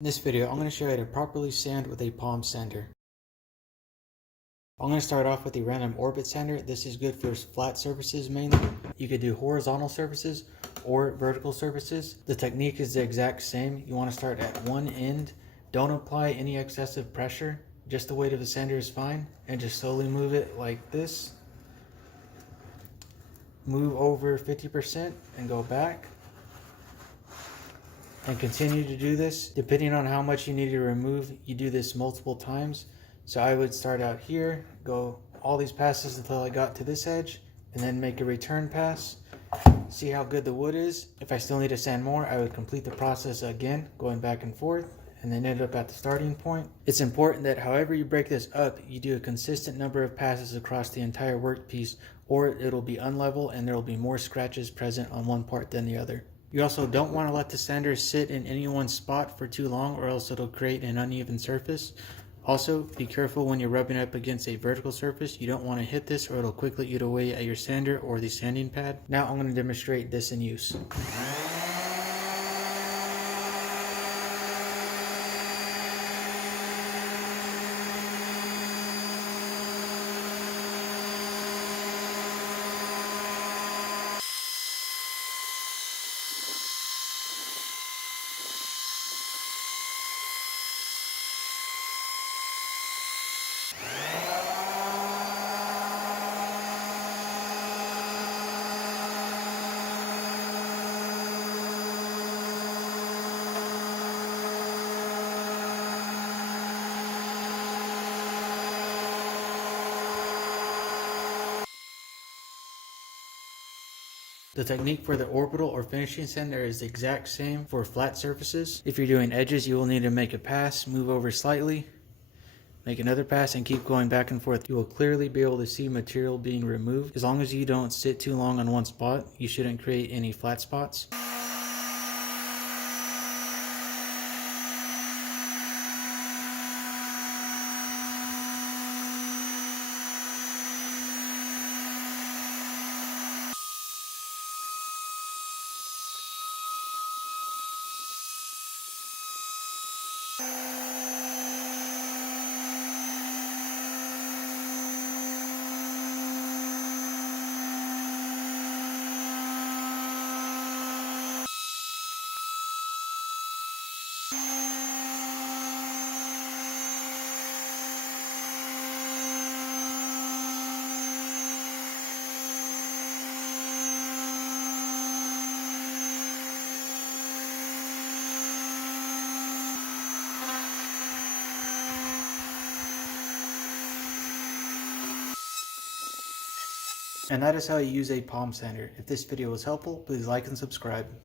In this video, I'm going to show you how to properly sand with a palm sander. I'm going to start off with the random orbit sander. This is good for flat surfaces mainly. You could do horizontal surfaces or vertical surfaces. The technique is the exact same. You want to start at one end. Don't apply any excessive pressure. Just the weight of the sander is fine. And just slowly move it like this. Move over 50% and go back. And continue to do this. Depending on how much you need to remove, you do this multiple times. So I would start out here, go all these passes until I got to this edge, and then make a return pass. See how good the wood is. If I still need to sand more, I would complete the process again, going back and forth, and then end up at the starting point. It's important that however you break this up, you do a consistent number of passes across the entire workpiece, or it'll be unlevel and there will be more scratches present on one part than the other. You also don't want to let the sander sit in any one spot for too long, or else it'll create an uneven surface. Also, be careful when you're rubbing up against a vertical surface. You don't want to hit this or it'll quickly eat away at your sander or the sanding pad. Now I'm going to demonstrate this in use. The technique for the orbital or finishing sander is the exact same for flat surfaces. If you're doing edges, you will need to make a pass, move over slightly, make another pass, and keep going back and forth. You will clearly be able to see material being removed. As long as you don't sit too long on one spot, you shouldn't create any flat spots. And that is how you use a palm sander. If this video was helpful, please like and subscribe.